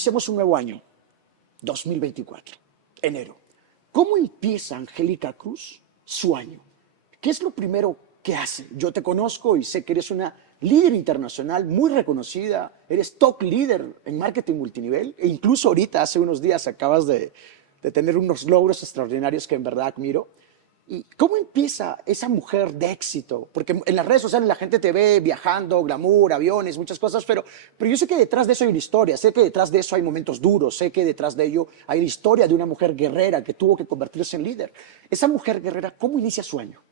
Iniciamos un nuevo año, 2024, enero. ¿Cómo empieza Angélica Cruz su año? ¿Qué es lo primero que hace? Yo te conozco y sé que eres una líder internacional muy reconocida, eres top líder en marketing multinivel e incluso ahorita, hace unos días, acabas de tener unos logros extraordinarios que en verdad admiro. ¿Y cómo empieza esa mujer de éxito? Porque en las redes sociales la gente te ve viajando, glamour, aviones, muchas cosas, pero yo sé que detrás de eso hay una historia, sé que detrás de eso hay momentos duros, sé que detrás de ello hay la historia de una mujer guerrera que tuvo que convertirse en líder. Esa mujer guerrera, ¿cómo inicia su año?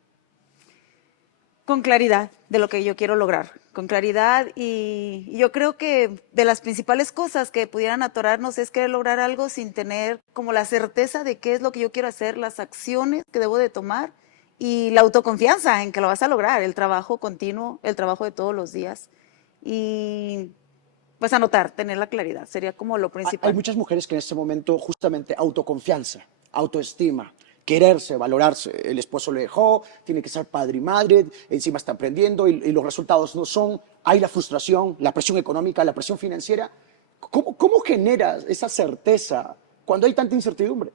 Con claridad de lo que yo quiero lograr, con claridad, y yo creo que de las principales cosas que pudieran atorarnos es querer lograr algo sin tener como la certeza de qué es lo que yo quiero hacer, las acciones que debo de tomar y la autoconfianza en que lo vas a lograr, el trabajo continuo, el trabajo de todos los días y pues anotar, tener la claridad, sería como lo Hay principal. muchas mujeres que en este momento justamente autoconfianza, autoestima, quererse, valorarse. El esposo le dejó, tiene que ser padre y madre, encima está aprendiendo y los resultados no son. Hay la frustración, la presión económica, la presión financiera. ¿Cómo generas esa certeza cuando hay tanta incertidumbre?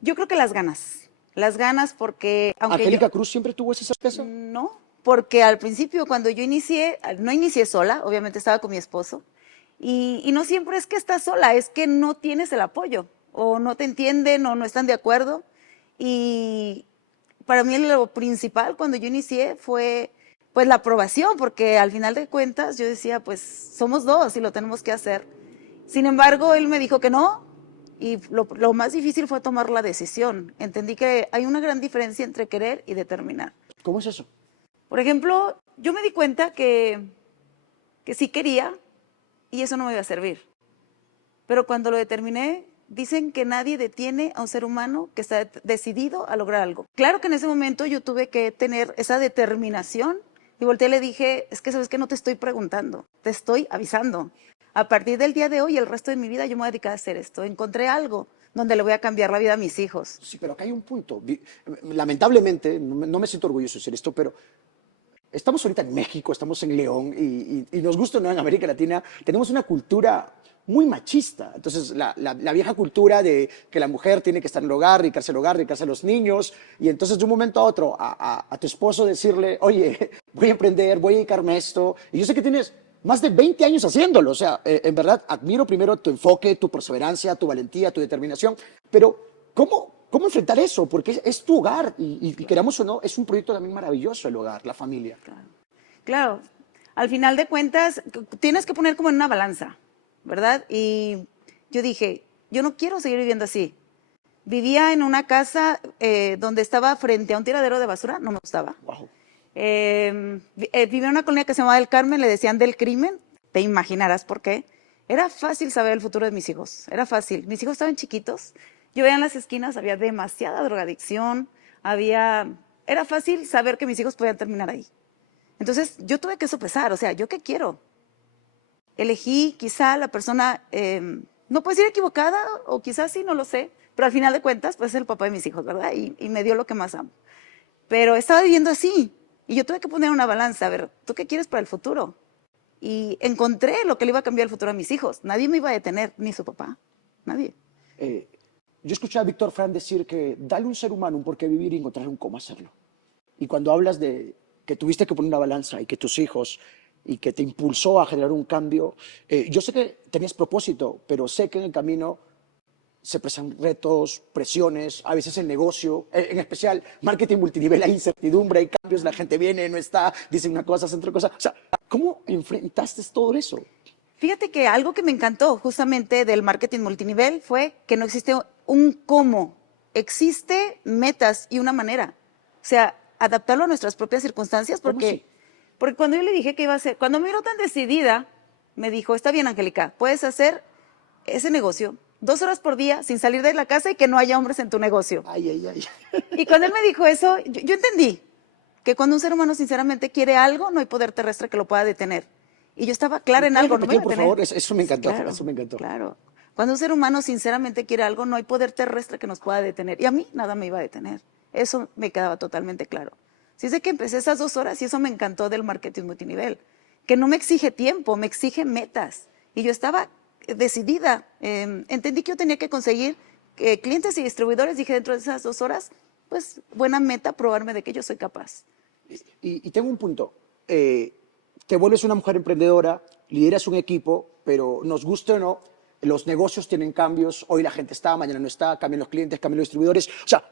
Yo creo que las ganas porque aunque yo... ¿Angélica Cruz siempre tuvo esa certeza? No, porque al principio cuando yo inicié, no inicié sola, obviamente estaba con mi esposo, y no siempre es que estás sola, es que no tienes el apoyo, o no te entienden, o no están de acuerdo, y para mí lo principal cuando yo inicié fue pues la aprobación, porque al final de cuentas yo decía, pues somos dos y lo tenemos que hacer. Sin embargo, él me dijo que no, y lo más difícil fue tomar la decisión. Entendí que hay una gran diferencia entre querer y determinar. ¿Cómo es eso? Por ejemplo, yo me di cuenta que sí quería y eso no me iba a servir. Pero cuando lo determiné, dicen que nadie detiene a un ser humano que está decidido a lograr algo. Claro que en ese momento yo tuve que tener esa determinación y volteé y le dije, es que sabes que no te estoy preguntando, te estoy avisando. A partir del día de hoy, el resto de mi vida, yo me voy a dedicar a hacer esto. Encontré algo donde le voy a cambiar la vida a mis hijos. Sí, pero acá hay un punto. Lamentablemente, no me siento orgulloso de decir esto, pero estamos ahorita en México, estamos en León y nos gusta o no en América Latina, tenemos una cultura muy machista. Entonces, la vieja cultura de que la mujer tiene que estar en el hogar, dedicarse a los niños, y entonces de un momento a otro a tu esposo decirle, oye, voy a emprender, voy a dedicarme a esto, y yo sé que tienes más de 20 años haciéndolo, o sea, en verdad admiro primero tu enfoque, tu perseverancia, tu valentía, tu determinación, pero ¿cómo enfrentar eso? Porque es tu hogar y queramos o no, es un proyecto también maravilloso el hogar, la familia. Claro. Claro, al final de cuentas tienes que poner como en una balanza, ¿verdad? Y yo dije, yo no quiero seguir viviendo así. Vivía en una casa donde estaba frente a un tiradero de basura, no me gustaba. Wow. Vivía en una colonia que se llamaba del Carmen, le decían del crimen, te imaginarás por qué. Era fácil saber el futuro de mis hijos, era fácil. Mis hijos estaban chiquitos, yo veía en las esquinas, había demasiada drogadicción, era fácil saber que mis hijos podían terminar ahí. Entonces yo tuve que sopesar, o sea, ¿yo qué quiero? Elegí quizá la persona, no puedo decir equivocada, o quizás sí, no lo sé, pero al final de cuentas, pues es el papá de mis hijos, ¿verdad? Y me dio lo que más amo. Pero estaba viviendo así, y yo tuve que poner una balanza, a ver, ¿tú qué quieres para el futuro? Y encontré lo que le iba a cambiar el futuro a mis hijos. Nadie me iba a detener, ni su papá, nadie. Yo escuché a Víctor Frank decir que dale a un ser humano un por qué vivir y encontrar un cómo hacerlo. Y cuando hablas de que tuviste que poner una balanza y que tus hijos y que te impulsó a generar un cambio, yo sé que tenías propósito, pero sé que en el camino se presentan retos, presiones, a veces el negocio, en especial marketing multinivel, hay incertidumbre, hay cambios, la gente viene, no está, dicen una cosa, hacen otra cosa. O sea, ¿cómo enfrentaste todo eso? Fíjate que algo que me encantó justamente del marketing multinivel fue que no existe un cómo, existe metas y una manera. O sea, adaptarlo a nuestras propias circunstancias porque cuando yo le dije que iba a hacer, cuando me vio tan decidida, me dijo, está bien, Angélica, puedes hacer ese negocio 2 horas por día sin salir de la casa y que no haya hombres en tu negocio. Ay, ay, ay. Y cuando él me dijo eso, yo entendí que cuando un ser humano sinceramente quiere algo, no hay poder terrestre que lo pueda detener. Y yo estaba clara en algo, no me iba a por detener. favor, eso me encantó, Claro, eso me encantó. claro. Cuando un ser humano sinceramente quiere algo, no hay poder terrestre que nos pueda detener. Y a mí nada me iba a detener. Eso me quedaba totalmente claro. Así es de que empecé esas 2 horas y eso me encantó del marketing multinivel. Que no me exige tiempo, me exige metas. Y yo estaba decidida. Entendí que yo tenía que conseguir clientes y distribuidores. Dije, dentro de esas 2 horas, pues buena meta probarme de que yo soy capaz. Y tengo un punto. Te vuelves una mujer emprendedora, lideras un equipo, pero nos guste o no, los negocios tienen cambios. Hoy la gente está, mañana no está, cambian los clientes, cambian los distribuidores. O sea,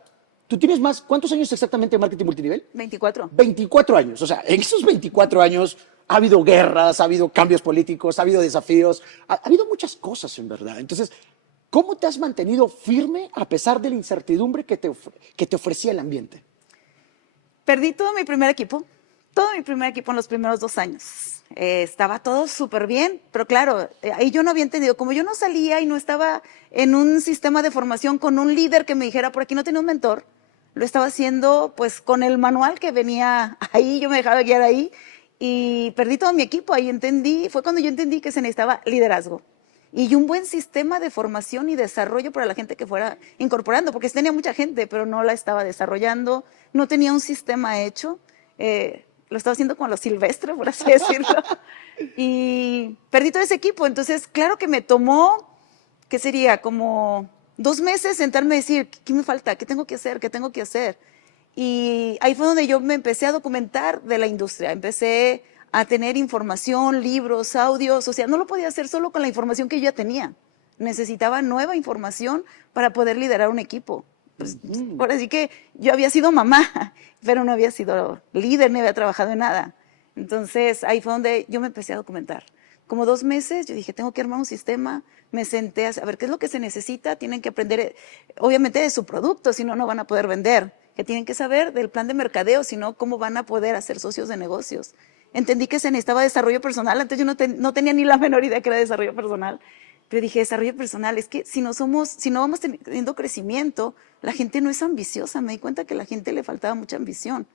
tú tienes más, ¿cuántos años exactamente de marketing multinivel? 24. 24 años. O sea, en esos 24 años ha habido guerras, ha habido cambios políticos, ha habido desafíos, ha habido muchas cosas en verdad. Entonces, ¿cómo te has mantenido firme a pesar de la incertidumbre que te ofrecía el ambiente? Perdí todo mi primer equipo en los primeros 2 años. Estaba todo súper bien, pero claro, ahí yo no había entendido, como yo no salía y no estaba en un sistema de formación con un líder que me dijera, por aquí no tenía un mentor, lo estaba haciendo pues con el manual que venía ahí, yo me dejaba guiar ahí y perdí todo mi equipo. Ahí fue cuando yo entendí que se necesitaba liderazgo y un buen sistema de formación y desarrollo para la gente que fuera incorporando, porque tenía mucha gente, pero no la estaba desarrollando, no tenía un sistema hecho. Lo estaba haciendo con lo silvestre, por así decirlo. Y perdí todo ese equipo. Entonces, claro que me tomó, ¿qué sería? Como 2 meses sentarme a decir, ¿qué me falta? ¿Qué tengo que hacer? ¿Qué tengo que hacer? Y ahí fue donde yo me empecé a documentar de la industria. Empecé a tener información, libros, audios. O sea, no lo podía hacer solo con la información que yo ya tenía. Necesitaba nueva información para poder liderar un equipo. Pues, ahora sí que yo había sido mamá, pero no había sido líder, ni había trabajado en nada. Entonces, ahí fue donde yo me empecé a documentar. Como 2 meses, yo dije, tengo que armar un sistema. Me senté a ver qué es lo que se necesita. Tienen que aprender, obviamente, de su producto, si no, no van a poder vender. Que tienen que saber del plan de mercadeo, si no, cómo van a poder hacer socios de negocios. Entendí que se necesitaba desarrollo personal. Antes yo no tenía ni la menor idea que era desarrollo personal. Pero dije, desarrollo personal, es que si no vamos teniendo crecimiento, la gente no es ambiciosa. Me di cuenta que a la gente le faltaba mucha ambición.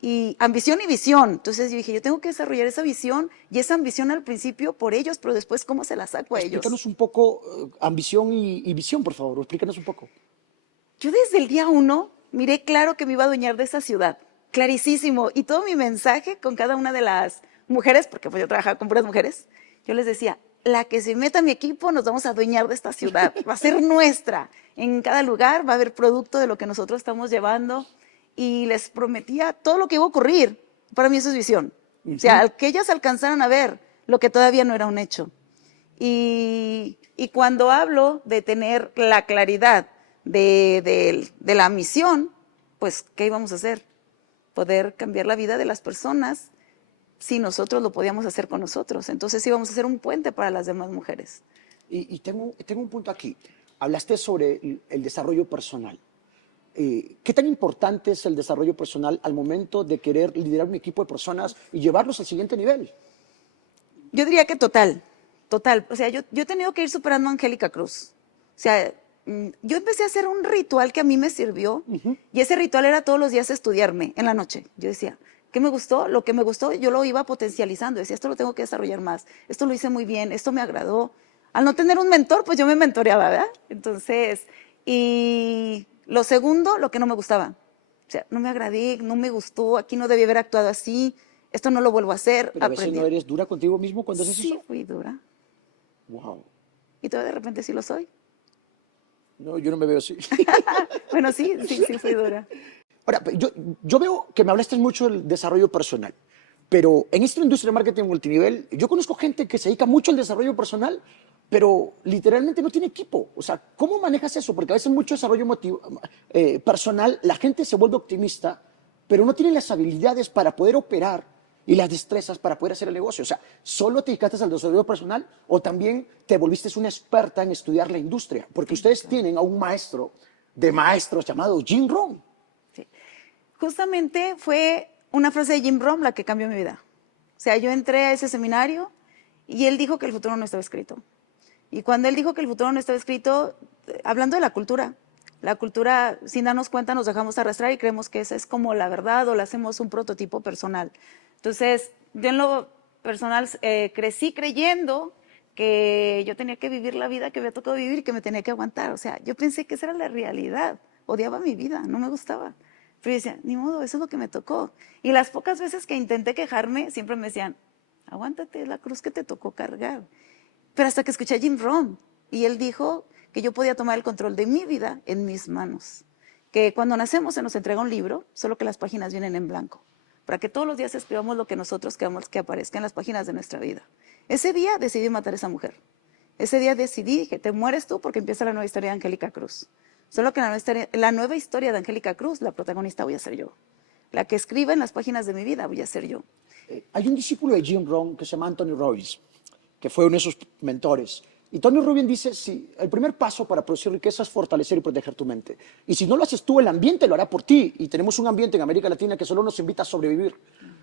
Y ambición y visión. Entonces yo dije, yo tengo que desarrollar esa visión y esa ambición al principio por ellos, pero después, ¿cómo se la saco a ellos? Explícanos un poco ambición y visión, por favor. Explícanos un poco. Yo desde el día 1 miré claro que me iba a adueñar de esa ciudad. Clarísimo. Y todo mi mensaje con cada una de las mujeres, porque pues yo trabajaba con puras mujeres, yo les decía, la que se meta a mi equipo nos vamos a adueñar de esta ciudad, va a ser nuestra. En cada lugar va a haber producto de lo que nosotros estamos llevando y les prometía todo lo que iba a ocurrir. Para mí eso es visión. O sea, que ellas alcanzaran a ver lo que todavía no era un hecho. Y cuando hablo de tener la claridad de la misión, pues, ¿qué íbamos a hacer? Poder cambiar la vida de las personas si nosotros lo podíamos hacer con nosotros. Entonces íbamos a hacer un puente para las demás mujeres. Y tengo un punto aquí. Hablaste sobre el desarrollo personal. ¿Qué tan importante es el desarrollo personal al momento de querer liderar un equipo de personas y llevarlos al siguiente nivel? Yo diría que total. O sea, yo he tenido que ir superando a Angélica Cruz. O sea, yo empecé a hacer un ritual que a mí me sirvió y ese ritual era todos los días estudiarme en la noche. Yo decía, ¿qué me gustó? Lo que me gustó yo lo iba potencializando. Decía, esto lo tengo que desarrollar más, esto lo hice muy bien, esto me agradó. Al no tener un mentor, pues yo me mentoreaba, ¿verdad? Entonces, y lo segundo, lo que no me gustaba. O sea, no me agradé, no me gustó, aquí no debí haber actuado así, esto no lo vuelvo a hacer. Pero a veces no eres dura contigo mismo cuando haces eso. Sí, fui dura. Wow. Y todavía de repente sí lo soy. No, yo no me veo así. Bueno, sí fui dura. Ahora, yo veo que me hablaste mucho del desarrollo personal, pero en esta industria de marketing multinivel, yo conozco gente que se dedica mucho al desarrollo personal, pero literalmente no tiene equipo. O sea, ¿cómo manejas eso? Porque a veces mucho desarrollo personal, la gente se vuelve optimista, pero no tiene las habilidades para poder operar y las destrezas para poder hacer el negocio. O sea, ¿solo te dedicaste al desarrollo personal o también te volviste una experta en estudiar la industria? Porque ustedes tienen a un maestro de maestros llamado Jim Rohn. Sí. Justamente fue una frase de Jim Rohn la que cambió mi vida. O sea, yo entré a ese seminario y él dijo que el futuro no estaba escrito. Y cuando él dijo que el futuro no estaba escrito, hablando de la cultura, sin darnos cuenta, nos dejamos arrastrar y creemos que esa es como la verdad o le hacemos un prototipo personal. Entonces, yo en lo personal crecí creyendo que yo tenía que vivir la vida que me había tocado vivir y que me tenía que aguantar. O sea, yo pensé que esa era la realidad. Odiaba mi vida, no me gustaba. Pero yo decía, ni modo, eso es lo que me tocó. Y las pocas veces que intenté quejarme, siempre me decían, aguántate, es la cruz que te tocó cargar. Pero hasta que escuché a Jim Rohn y él dijo que yo podía tomar el control de mi vida en mis manos. Que cuando nacemos se nos entrega un libro, solo que las páginas vienen en blanco, para que todos los días escribamos lo que nosotros queramos que aparezca en las páginas de nuestra vida. Ese día decidí matar a esa mujer. Ese día decidí que te mueres tú porque empieza la nueva historia de Angélica Cruz. Solo que la nueva historia de Angélica Cruz, la protagonista voy a ser yo. La que escribe en las páginas de mi vida voy a ser yo. Hay un discípulo de Jim Rohn que se llama Anthony Robbins, que fue uno de sus mentores. Y Tony Robbins dice, sí, el primer paso para producir riqueza es fortalecer y proteger tu mente. Y si no lo haces tú, el ambiente lo hará por ti. Y tenemos un ambiente en América Latina que solo nos invita a sobrevivir.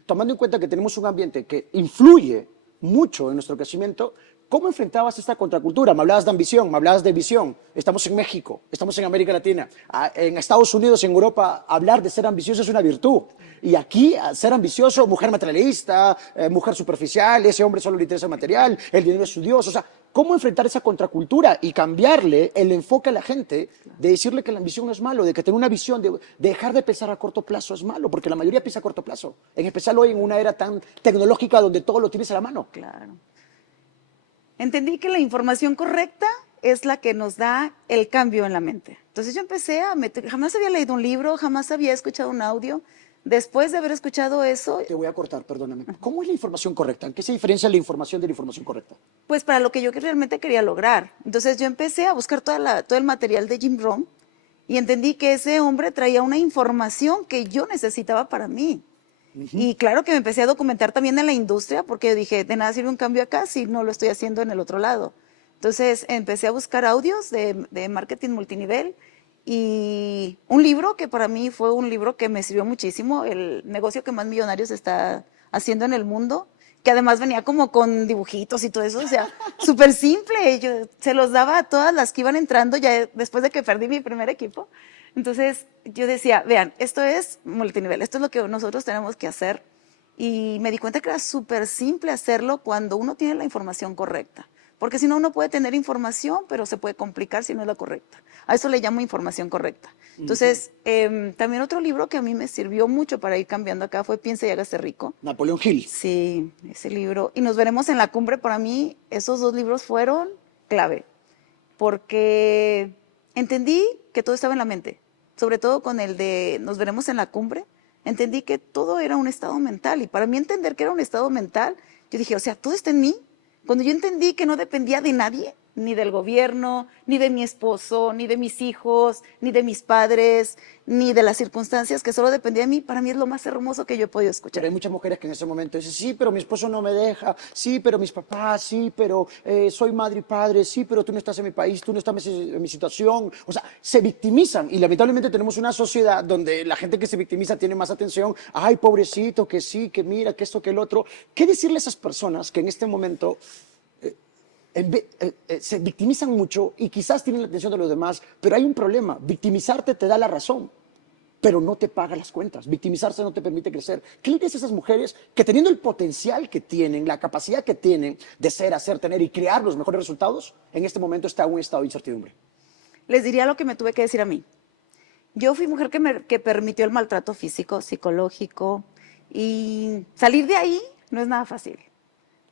Tomando en cuenta que tenemos un ambiente que influye mucho en nuestro crecimiento, ¿cómo enfrentabas esta contracultura? Me hablabas de ambición, me hablabas de visión. Estamos en México, estamos en América Latina. En Estados Unidos, en Europa, hablar de ser ambicioso es una virtud. Y aquí, ser ambicioso, mujer materialista, mujer superficial, ese hombre solo le interesa el material, el dinero es su Dios. O sea, ¿cómo enfrentar esa contracultura y cambiarle el enfoque a la gente de decirle que la ambición no es malo, de que tener una visión, de dejar de pensar a corto plazo es malo? Porque la mayoría piensa a corto plazo. En especial hoy en una era tan tecnológica donde todo lo tienes a la mano. Claro. Entendí que la información correcta es la que nos da el cambio en la mente. Entonces yo empecé a meter, jamás había leído un libro, jamás había escuchado un audio. Después de haber escuchado eso... Te voy a cortar, perdóname. ¿Cómo es la información correcta? ¿En qué se diferencia la información de la información correcta? Pues para lo que yo realmente quería lograr. Entonces yo empecé a buscar todo el material de Jim Rohn y entendí que ese hombre traía una información que yo necesitaba para mí. Y claro que me empecé a documentar también en la industria porque dije, de nada sirve un cambio acá si no lo estoy haciendo en el otro lado. Entonces empecé a buscar audios de marketing multinivel y un libro que para mí fue un libro que me sirvió muchísimo, el negocio que más millonarios está haciendo en el mundo, que además venía como con dibujitos y todo eso, o sea, súper simple. Yo se los daba a todas las que iban entrando ya después de que perdí mi primer equipo. Entonces yo decía, vean, esto es multinivel, esto es lo que nosotros tenemos que hacer. Y me di cuenta que era súper simple hacerlo cuando uno tiene la información correcta. Porque si no, uno puede tener información, pero se puede complicar si no es la correcta. A eso le llamo información correcta. Entonces, también otro libro que a mí me sirvió mucho para ir cambiando acá fue Piensa y hágase rico. Napoleón Hill. Sí, ese libro. Y Nos veremos en la cumbre. Para mí, esos dos libros fueron clave. Porque entendí que todo estaba en la mente. Sobre todo con el de Nos veremos en la cumbre. Entendí que todo era un estado mental. Y para mí entender que era un estado mental, yo dije, o sea, todo está en mí. Cuando yo entendí que no dependía de nadie, ni del gobierno, ni de mi esposo, ni de mis hijos, ni de mis padres, ni de las circunstancias, que solo dependía de mí, para mí es lo más hermoso que yo he podido escuchar. Pero hay muchas mujeres que en ese momento dicen, sí, pero mi esposo no me deja, sí, pero mis papás, sí, pero soy madre y padre, sí, pero tú no estás en mi país, tú no estás en mi situación. O sea, se victimizan y lamentablemente tenemos una sociedad donde la gente que se victimiza tiene más atención. Ay, pobrecito, que sí, que mira, que esto, que el otro. ¿Qué decirle a esas personas que en este momento se victimizan mucho y quizás tienen la atención de los demás, pero hay un problema? Victimizarte te da la razón, pero no te paga las cuentas. Victimizarse no te permite crecer. ¿Qué le dices a esas mujeres que teniendo el potencial que tienen, la capacidad que tienen de ser, hacer, tener y crear los mejores resultados, en este momento está en un estado de incertidumbre? Les diría lo que me tuve que decir a mí. Yo fui mujer que permitió el maltrato físico, psicológico, y salir de ahí no es nada fácil.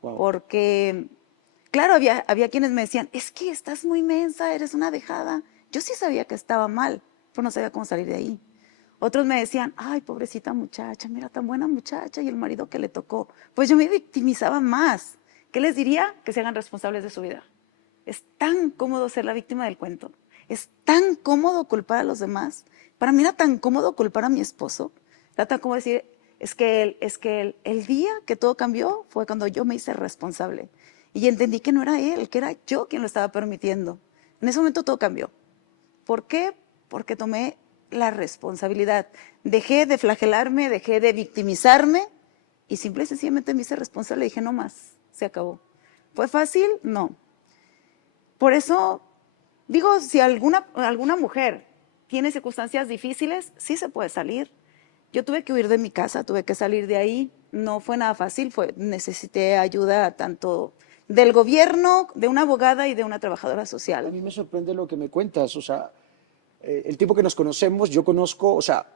Wow. Porque, claro, había quienes me decían, es que estás muy mensa, eres una dejada. Yo sí sabía que estaba mal, pero no sabía cómo salir de ahí. Otros me decían, ay, pobrecita muchacha, mira, tan buena muchacha y el marido que le tocó. Pues yo me victimizaba más. ¿Qué les diría? Que se hagan responsables de su vida. Es tan cómodo ser la víctima del cuento. Es tan cómodo culpar a los demás. Para mí era tan cómodo culpar a mi esposo. Era tan cómodo decir, el día que todo cambió fue cuando yo me hice responsable. Y entendí que no era él, que era yo quien lo estaba permitiendo. En ese momento todo cambió. ¿Por qué? Porque tomé la responsabilidad. Dejé de flagelarme, dejé de victimizarme y simple y sencillamente me hice responsable y dije, no más, se acabó. ¿Fue fácil? No. Por eso, digo, si alguna mujer tiene circunstancias difíciles, sí se puede salir. Yo tuve que huir de mi casa, tuve que salir de ahí. No fue nada fácil, necesité ayuda tanto del gobierno, de una abogada y de una trabajadora social. A mí me sorprende lo que me cuentas, o sea, el tiempo que nos conocemos, yo conozco, o sea,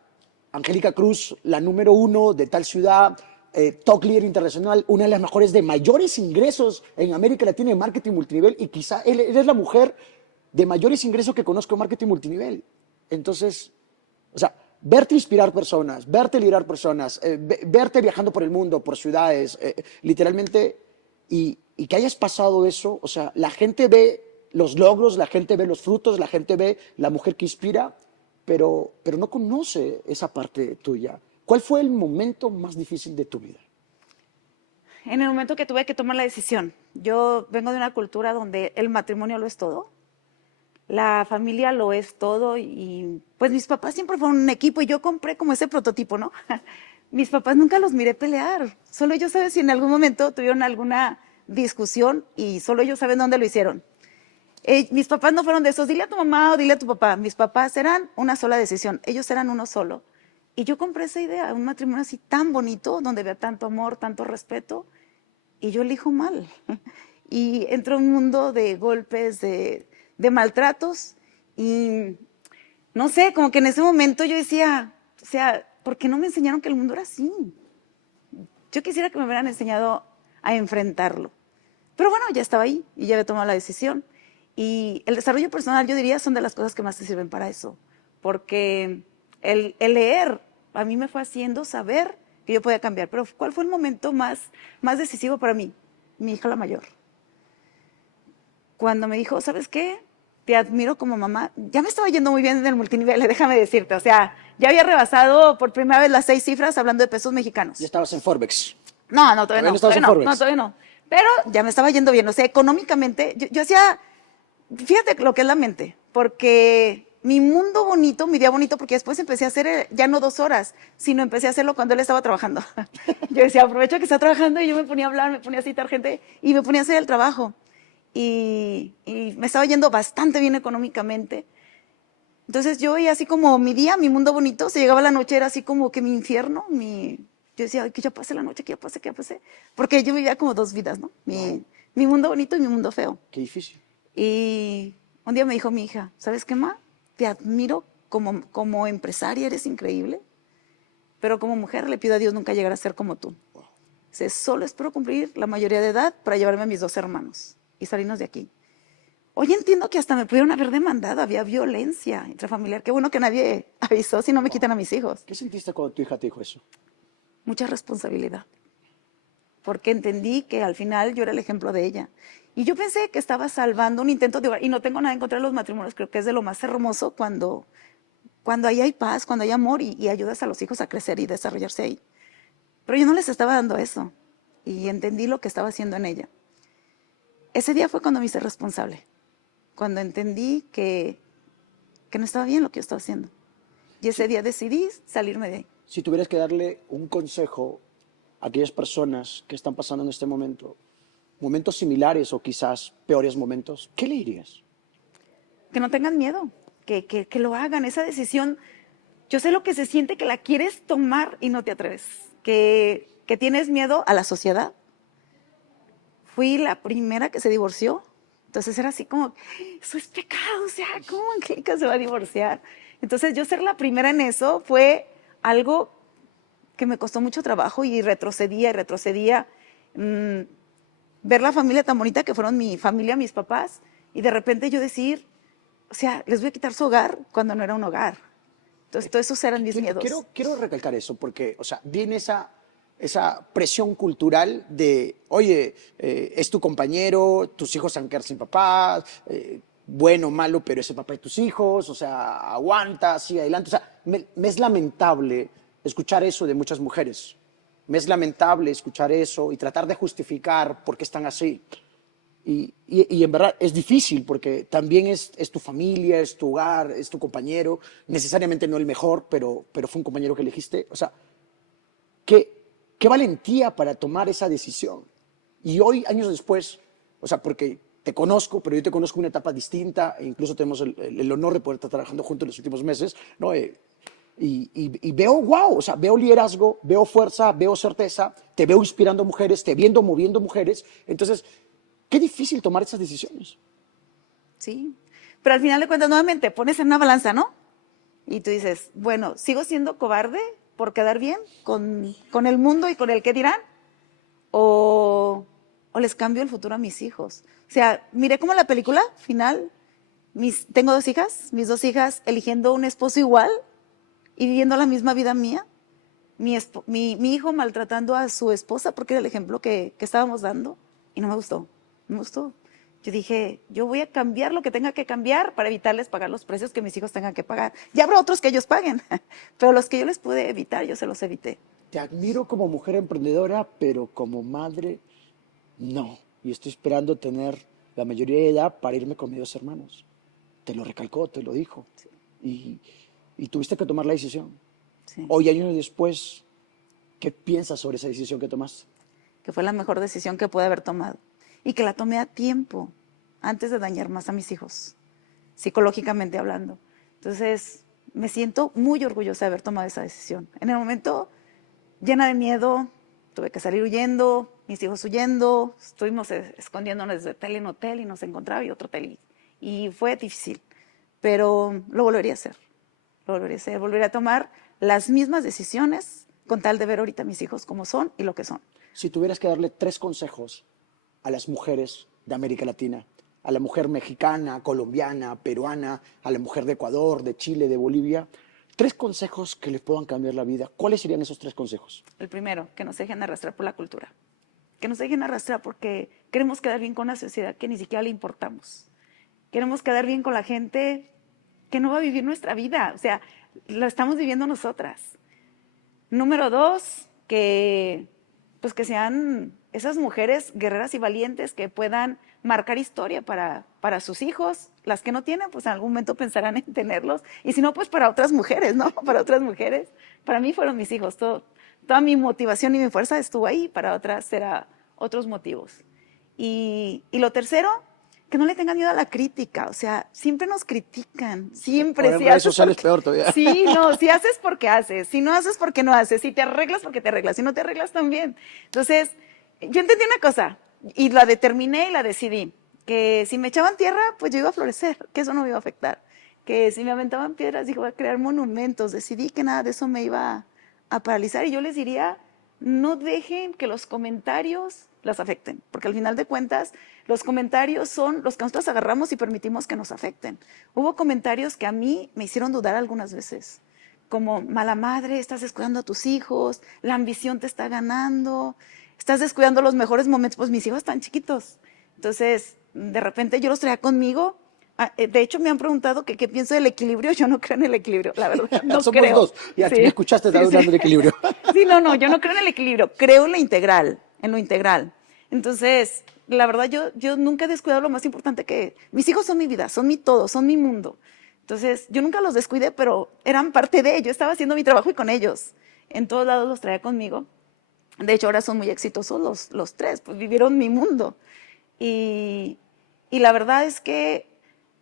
Angélica Cruz, la número 1 de tal ciudad, top líder internacional, una de las mejores de mayores ingresos en América Latina en marketing multinivel, y quizá eres la mujer de mayores ingresos que conozco en marketing multinivel. Entonces, o sea, verte inspirar personas, verte liderar personas, verte viajando por el mundo, por ciudades, literalmente, y que hayas pasado eso, o sea, la gente ve los logros, la gente ve los frutos, la gente ve la mujer que inspira, pero no conoce esa parte tuya. ¿Cuál fue el momento más difícil de tu vida? En el momento que tuve que tomar la decisión. Yo vengo de una cultura donde el matrimonio lo es todo, la familia lo es todo, y pues mis papás siempre fueron un equipo y yo compré como ese prototipo, ¿no? Mis papás nunca los miré pelear, solo ellos saben si en algún momento tuvieron alguna discusión y solo ellos saben dónde lo hicieron. Mis papás no fueron de esos, dile a tu mamá o dile a tu papá. Mis papás eran una sola decisión, ellos eran uno solo. Y yo compré esa idea, un matrimonio así tan bonito, donde había tanto amor, tanto respeto, y yo elijo mal. Y entro en un mundo de golpes, de maltratos, y no sé, como que en ese momento yo decía, o sea, ¿por qué no me enseñaron que el mundo era así? Yo quisiera que me hubieran enseñado a enfrentarlo. Pero bueno, ya estaba ahí y ya había tomado la decisión. Y el desarrollo personal, yo diría, son de las cosas que más te sirven para eso. Porque el leer a mí me fue haciendo saber que yo podía cambiar. Pero ¿cuál fue el momento más decisivo para mí? Mi hija la mayor. Cuando me dijo, ¿sabes qué? Te admiro como mamá. Ya me estaba yendo muy bien en el multinivel, déjame decirte. O sea, ya había rebasado por primera vez las 6 cifras hablando de pesos mexicanos. Ya estabas en Forbes. No, todavía no. estabas en Forbes. No, todavía no. Pero ya me estaba yendo bien. O sea, económicamente, yo hacía, fíjate lo que es la mente, porque mi mundo bonito, mi día bonito, porque después empecé a hacer ya no 2 horas, sino empecé a hacerlo cuando él estaba trabajando. Yo decía, aprovecho que está trabajando, y yo me ponía a hablar, me ponía a citar gente y me ponía a hacer el trabajo. Y me estaba yendo bastante bien económicamente. Entonces yo veía así como mi día, mi mundo bonito, se llegaba la noche, era así como que mi infierno, yo decía, ay, que ya pase la noche, que ya pase, porque yo vivía como 2 vidas, ¿no? Mi mundo bonito y mi mundo feo. Qué difícil. Y un día me dijo mi hija, ¿sabes qué, ma? Te admiro como empresaria, eres increíble, pero como mujer le pido a Dios nunca llegar a ser como tú. Dice, solo espero cumplir la mayoría de edad para llevarme a mis 2 hermanos y salirnos de aquí. Hoy entiendo que hasta me pudieron haber demandado, había violencia intrafamiliar. Qué bueno que nadie avisó, si no me quitan a mis hijos. ¿Qué sentiste cuando tu hija te dijo eso? Mucha responsabilidad, porque entendí que al final yo era el ejemplo de ella. Y yo pensé que estaba salvando un intento de hogar, y no tengo nada en contra de los matrimonios, creo que es de lo más hermoso cuando ahí hay paz, cuando hay amor y ayudas a los hijos a crecer y desarrollarse ahí. Pero yo no les estaba dando eso, y entendí lo que estaba haciendo en ella. Ese día fue cuando me hice responsable, cuando entendí que no estaba bien lo que yo estaba haciendo. Y ese día decidí salirme de ahí. Si tuvieras que darle un consejo a aquellas personas que están pasando en este momento, momentos similares o quizás peores momentos, ¿qué le dirías? Que no tengan miedo, que lo hagan, esa decisión. Yo sé lo que se siente, que la quieres tomar y no te atreves, que tienes miedo a la sociedad. Fui la primera que se divorció, entonces era así como, eso es pecado, o sea, ¿cómo Angélica se va a divorciar? Entonces yo ser la primera en eso fue algo que me costó mucho trabajo, y retrocedía. Ver la familia tan bonita que fueron mi familia, mis papás, y de repente yo decir, o sea, les voy a quitar su hogar cuando no era un hogar. Entonces todos esos eran mis miedos. Quiero recalcar eso porque, o sea, viene esa presión cultural de, oye, es tu compañero, tus hijos se van a quedar sin papá, bueno, malo, pero es el papá de tus hijos, o sea, aguanta, sigue adelante. O sea, me es lamentable escuchar eso de muchas mujeres. Me es lamentable escuchar eso y tratar de justificar por qué están así. Y en verdad es difícil porque también es tu familia, es tu hogar, es tu compañero, necesariamente no el mejor, pero fue un compañero que elegiste. O sea, qué valentía para tomar esa decisión. Y hoy, años después, o sea, porque te conozco, pero yo te conozco en una etapa distinta, e incluso tenemos el honor de poder estar trabajando juntos en los últimos meses, ¿no? Y veo, wow, o sea, veo liderazgo, veo fuerza, veo certeza, te veo inspirando mujeres, te viendo moviendo mujeres. Entonces, qué difícil tomar esas decisiones. Sí, pero al final de cuentas nuevamente pones en una balanza, ¿no? Y tú dices, bueno, ¿sigo siendo cobarde por quedar bien con el mundo y con el qué dirán, o les cambio el futuro a mis hijos. O sea, miré como la película final, tengo 2 hijas, mis 2 hijas eligiendo un esposo igual y viviendo la misma vida mía. Mi hijo maltratando a su esposa porque era el ejemplo que estábamos dando y no me gustó, no me gustó. Yo dije, yo voy a cambiar lo que tenga que cambiar para evitarles pagar los precios que mis hijos tengan que pagar. Ya habrá otros que ellos paguen, pero los que yo les pude evitar, yo se los evité. Te admiro como mujer emprendedora, pero como madre, no. Y estoy esperando tener la mayoría de edad para irme con mis 2 hermanos. Te lo recalcó, te lo dijo. Sí. Y tuviste que tomar la decisión. Sí. Hoy, años después, ¿qué piensas sobre esa decisión que tomaste? Que fue la mejor decisión que pude haber tomado. Y que la tomé a tiempo, antes de dañar más a mis hijos, psicológicamente hablando. Entonces, me siento muy orgullosa de haber tomado esa decisión. En el momento, llena de miedo, tuve que salir huyendo, mis hijos huyendo, estuvimos escondiéndonos de hotel en hotel y nos encontraba y otro hotel. Y fue difícil, pero lo volvería a hacer. Lo volvería a hacer, volvería a tomar las mismas decisiones con tal de ver ahorita a mis hijos como son y lo que son. Si tuvieras que darle 3 consejos a las mujeres de América Latina, a la mujer mexicana, colombiana, peruana, a la mujer de Ecuador, de Chile, de Bolivia, 3 consejos que les puedan cambiar la vida, ¿cuáles serían esos 3 consejos? El primero, que no se dejen arrastrar por la cultura. Que no se dejen arrastrar porque queremos quedar bien con una sociedad que ni siquiera le importamos. Queremos quedar bien con la gente que no va a vivir nuestra vida. O sea, lo estamos viviendo nosotras. Número 2, que sean esas mujeres guerreras y valientes que puedan marcar historia para sus hijos. Las que no tienen, pues en algún momento pensarán en tenerlos. Y si no, pues para otras mujeres, ¿no? Para otras mujeres. Para mí fueron mis hijos. Toda mi motivación y mi fuerza estuvo ahí. Para otras será otros motivos. Y lo tercero, que no le tengan miedo a la crítica. O sea, siempre nos critican. Siempre. En redes sociales peor todavía. Sí, no, si haces porque haces. Si no haces porque no haces. Si te arreglas porque te arreglas. Si no te arreglas también. Entonces, yo entendí una cosa y la determiné y la decidí, que si me echaban tierra, pues yo iba a florecer, que eso no me iba a afectar, que si me aventaban piedras, iba a crear monumentos. Decidí que nada de eso me iba a paralizar y yo les diría, no dejen que los comentarios las afecten, porque al final de cuentas los comentarios son los que nosotros agarramos y permitimos que nos afecten. Hubo comentarios que a mí me hicieron dudar algunas veces, como mala madre, estás descuidando a tus hijos, la ambición te está ganando, estás descuidando los mejores momentos. Pues mis hijos están chiquitos. Entonces, de repente yo los traía conmigo. De hecho, me han preguntado que qué pienso del equilibrio. Yo no creo en el equilibrio, la verdad. No Somos creo. 2. Ya te escuchaste hablando del equilibrio. Sí, no, yo no creo en el equilibrio. Creo en lo integral. Entonces, la verdad, yo nunca he descuidado lo más importante que... Mis hijos son mi vida, son mi todo, son mi mundo. Entonces, yo nunca los descuidé, pero eran parte de ello. Estaba haciendo mi trabajo y con ellos. En todos lados los traía conmigo. De hecho, ahora son muy exitosos los 3, pues vivieron mi mundo. Y la verdad es que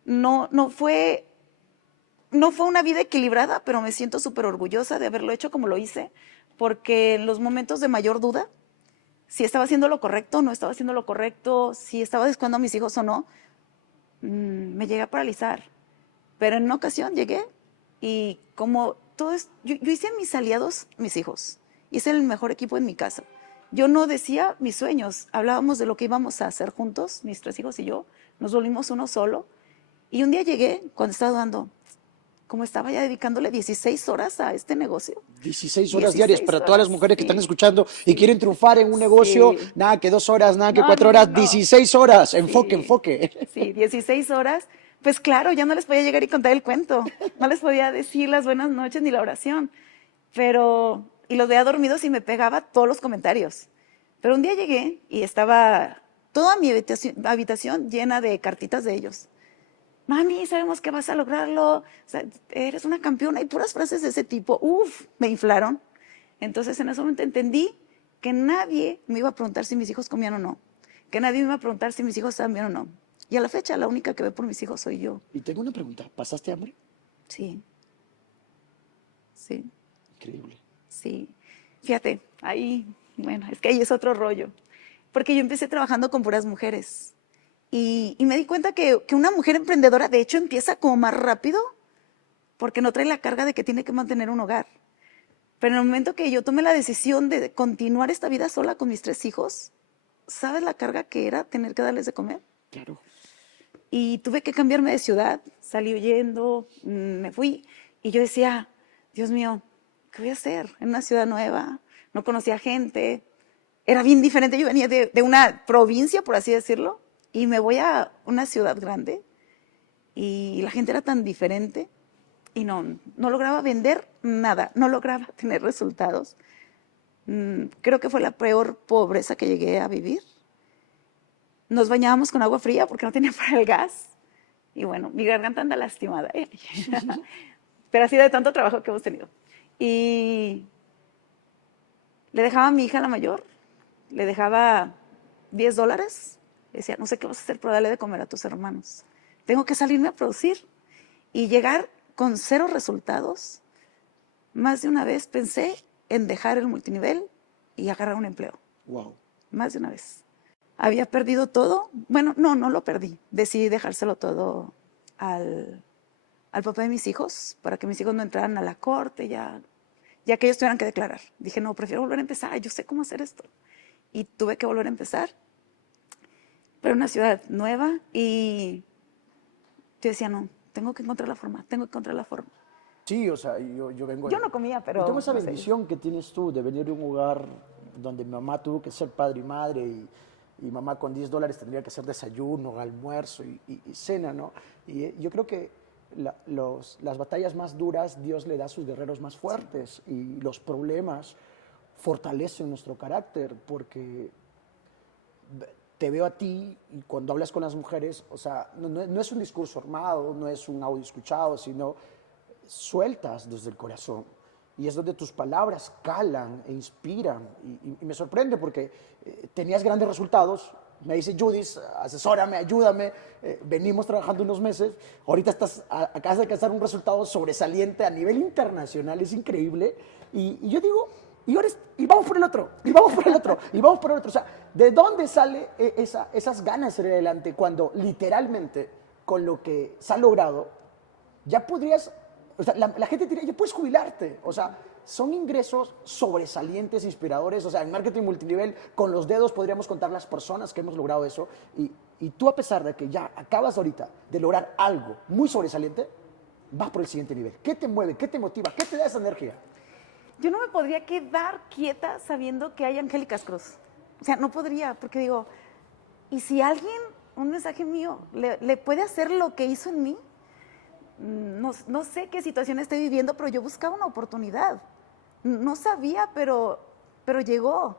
no fue una vida equilibrada, pero me siento súper orgullosa de haberlo hecho como lo hice, porque en los momentos de mayor duda, si estaba haciendo lo correcto, no estaba haciendo lo correcto, si estaba descuidando a mis hijos o no, me llegué a paralizar. Pero en una ocasión llegué y como todo es, yo hice mis aliados, mis hijos. Hice el mejor equipo en mi casa. Yo no decía mis sueños, hablábamos de lo que íbamos a hacer juntos, mis 3 hijos y yo, nos volvimos uno solo. Y un día llegué, cuando estaba dudando, como estaba ya dedicándole 16 horas a este negocio. 16 horas 16 diarias para todas las mujeres que sí. están escuchando y quieren triunfar en un negocio, Sí. nada que 2 horas, nada que No, 4 horas, no. 16 horas, enfoque, Sí. enfoque. Sí, 16 horas. Pues claro, ya no les podía llegar y contar el cuento. No les podía decir las buenas noches ni la oración. Y los veía dormidos y me pegaba todos los comentarios. Pero un día llegué y estaba toda mi habitación llena de cartitas de ellos. Mami, sabemos que vas a lograrlo, o sea, eres una campeona, y puras frases de ese tipo. Uf, me inflaron. Entonces en ese momento entendí que nadie me iba a preguntar si mis hijos comían o no, que nadie me iba a preguntar si mis hijos estaban bien o no. Y a la fecha la única que ve por mis hijos soy yo. Y tengo una pregunta, ¿pasaste hambre? Sí, sí. Increíble. Sí, fíjate, bueno, es que ahí es otro rollo, porque yo empecé trabajando con puras mujeres y me di cuenta que una mujer emprendedora de hecho empieza como más rápido porque no trae la carga de que tiene que mantener un hogar. Pero en el momento que yo tomé la decisión de continuar esta vida sola con mis 3 hijos, ¿sabes la carga que era tener que darles de comer? Claro. Y tuve que cambiarme de ciudad, salí huyendo, me fui. Y yo decía, Dios mío, ¿qué voy a hacer en una ciudad nueva? No conocía gente, era bien diferente. Yo venía de una provincia, por así decirlo, y me voy a una ciudad grande y la gente era tan diferente y no lograba vender nada, no lograba tener resultados. Creo que fue la peor pobreza que llegué a vivir. Nos bañábamos con agua fría porque no tenía para el gas. Y bueno, mi garganta anda lastimada. Pero ha sido de tanto trabajo que hemos tenido. Y le dejaba a mi hija la mayor, le dejaba $10. Decía, no sé qué vas a hacer, pero dale de comer a tus hermanos. Tengo que salirme a producir. Y llegar con 0 resultados. Más de una vez pensé en dejar el multinivel y agarrar un empleo. Wow. Más de una vez. Había perdido todo. Bueno, no lo perdí. Decidí dejárselo todo al papá de mis hijos, para que mis hijos no entraran a la corte, ya que ellos tuvieran que declarar. Dije, no, prefiero volver a empezar. Yo sé cómo hacer esto. Y tuve que volver a empezar. Pero en una ciudad nueva y yo decía, no, tengo que encontrar la forma. Sí, o sea, yo vengo... Yo no comía, pero... Y tengo esa no sé. bendición que tienes tú de venir de un hogar donde mi mamá tuvo que ser padre y madre y mamá con $10 tendría que hacer desayuno, almuerzo y cena, ¿no? Y yo creo que las batallas más duras Dios le da a sus guerreros más fuertes y los problemas fortalecen nuestro carácter porque te veo a ti y cuando hablas con las mujeres, o sea, no es un discurso armado, no es un audio escuchado, sino sueltas desde el corazón. Y es donde tus palabras calan e inspiran. Y me sorprende porque tenías grandes resultados. Me dice Judith, asesórame, ayúdame. Venimos trabajando unos meses. Ahorita acabas de alcanzar un resultado sobresaliente a nivel internacional. Es increíble. Y yo digo, y vamos por el otro, y vamos por el otro, y vamos por el otro. O sea, ¿de dónde sale esas ganas de ir adelante cuando literalmente con lo que se ha logrado ya podrías... O sea, la gente diría, ya puedes jubilarte. O sea, son ingresos sobresalientes, inspiradores. O sea, en marketing multinivel, con los dedos podríamos contar las personas que hemos logrado eso. Y tú, a pesar de que ya acabas ahorita de lograr algo muy sobresaliente, vas por el siguiente nivel. ¿Qué te mueve? ¿Qué te motiva? ¿Qué te da esa energía? Yo no me podría quedar quieta sabiendo que hay Angélicas Cruz. O sea, no podría, porque digo, ¿y si alguien, un mensaje mío, le puede hacer lo que hizo en mí? No sé qué situación estoy viviendo, pero yo buscaba una oportunidad. No sabía, pero llegó.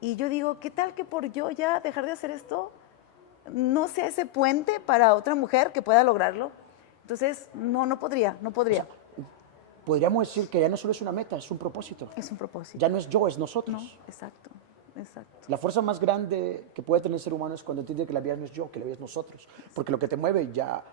Y yo digo, ¿qué tal que por yo ya dejar de hacer esto no sea ese puente para otra mujer que pueda lograrlo? Entonces, no podría. O sea, podríamos decir que ya no solo es una meta, es un propósito. Es un propósito. Ya no es yo, es nosotros. No, exacto. La fuerza más grande que puede tener el ser humano es cuando entiende que la vida no es yo, que la vida es nosotros. Porque lo que te mueve ya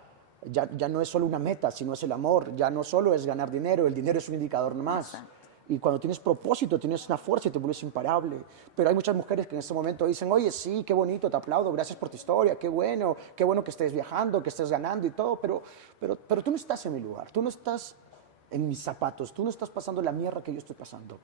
no es solo una meta, sino es el amor. Ya no solo es ganar dinero, el dinero es un indicador más. Exacto. Y cuando tienes propósito, tienes una fuerza y te vuelves imparable. Pero hay muchas mujeres que en este momento dicen, oye, sí, qué bonito, te aplaudo, gracias por tu historia, qué bueno que estés viajando, que estés ganando y todo, pero tú no estás en mi lugar, tú no estás en mis zapatos, tú no estás pasando la mierda que yo estoy pasando.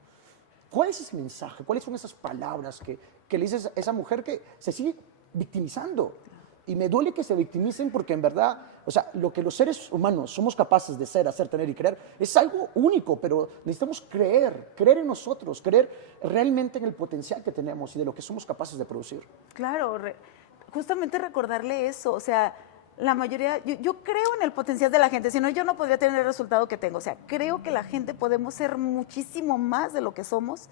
¿Cuál es ese mensaje? ¿Cuáles son esas palabras que le dices a esa mujer que se sigue victimizando? Y me duele que se victimicen porque en verdad, o sea, lo que los seres humanos somos capaces de ser, hacer, tener y creer es algo único, pero necesitamos creer en nosotros, creer realmente en el potencial que tenemos y de lo que somos capaces de producir. Claro, justamente recordarle eso, o sea, la mayoría, yo creo en el potencial de la gente, si no yo no podría tener el resultado que tengo, o sea, creo que la gente podemos ser muchísimo más de lo que somos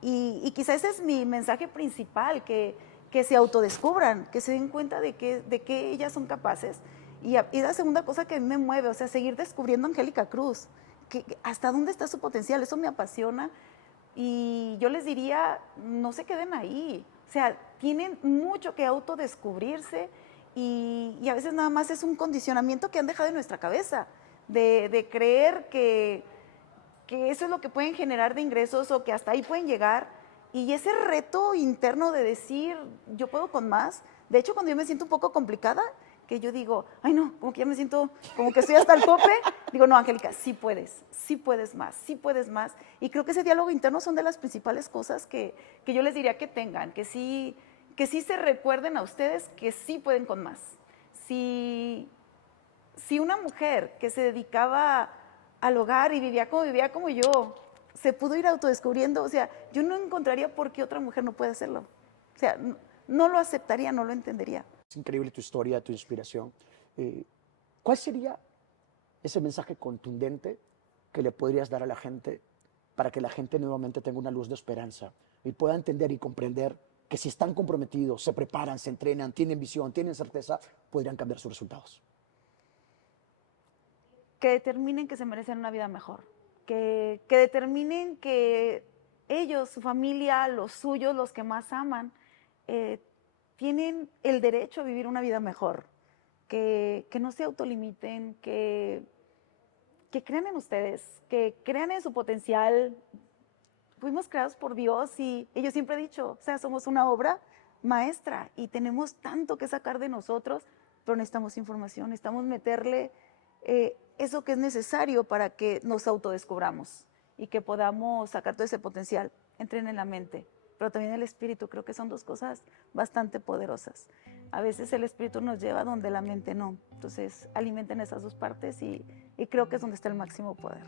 y quizá ese es mi mensaje principal, que se autodescubran, que se den cuenta de que ellas son capaces. Y la segunda cosa que a mí me mueve, o sea, seguir descubriendo a Angélica Cruz, que hasta dónde está su potencial, eso me apasiona. Y yo les diría, no se queden ahí, o sea, tienen mucho que autodescubrirse y a veces nada más es un condicionamiento que han dejado en nuestra cabeza, de creer que eso es lo que pueden generar de ingresos o que hasta ahí pueden llegar. Y ese reto interno de decir, yo puedo con más. De hecho, cuando yo me siento un poco complicada, que yo digo, ay no, como que ya me siento, como que estoy hasta el tope, digo, no, Angélica, sí puedes más, sí puedes más. Y creo que ese diálogo interno son de las principales cosas que yo les diría que tengan, que sí se recuerden a ustedes que sí pueden con más. Si una mujer que se dedicaba al hogar y vivía como yo, se pudo ir autodescubriendo, o sea, yo no encontraría por qué otra mujer no puede hacerlo. O sea, no lo aceptaría, no lo entendería. Es increíble tu historia, tu inspiración. ¿Cuál sería ese mensaje contundente que le podrías dar a la gente para que la gente nuevamente tenga una luz de esperanza y pueda entender y comprender que si están comprometidos, se preparan, se entrenan, tienen visión, tienen certeza, podrían cambiar sus resultados? Que determinen que se merecen una vida mejor, que determinen que ellos, su familia, los suyos, los que más aman, tienen el derecho a vivir una vida mejor, que no se autolimiten, que crean en ustedes, que crean en su potencial. Fuimos creados por Dios y yo siempre he dicho, o sea, somos una obra maestra y tenemos tanto que sacar de nosotros, pero necesitamos información, necesitamos meterle eso que es necesario para que nos autodescubramos y que podamos sacar todo ese potencial. Entren en la mente, pero también el espíritu. Creo que son dos cosas bastante poderosas. A veces el espíritu nos lleva donde la mente no. Entonces alimenten esas dos partes y creo que es donde está el máximo poder.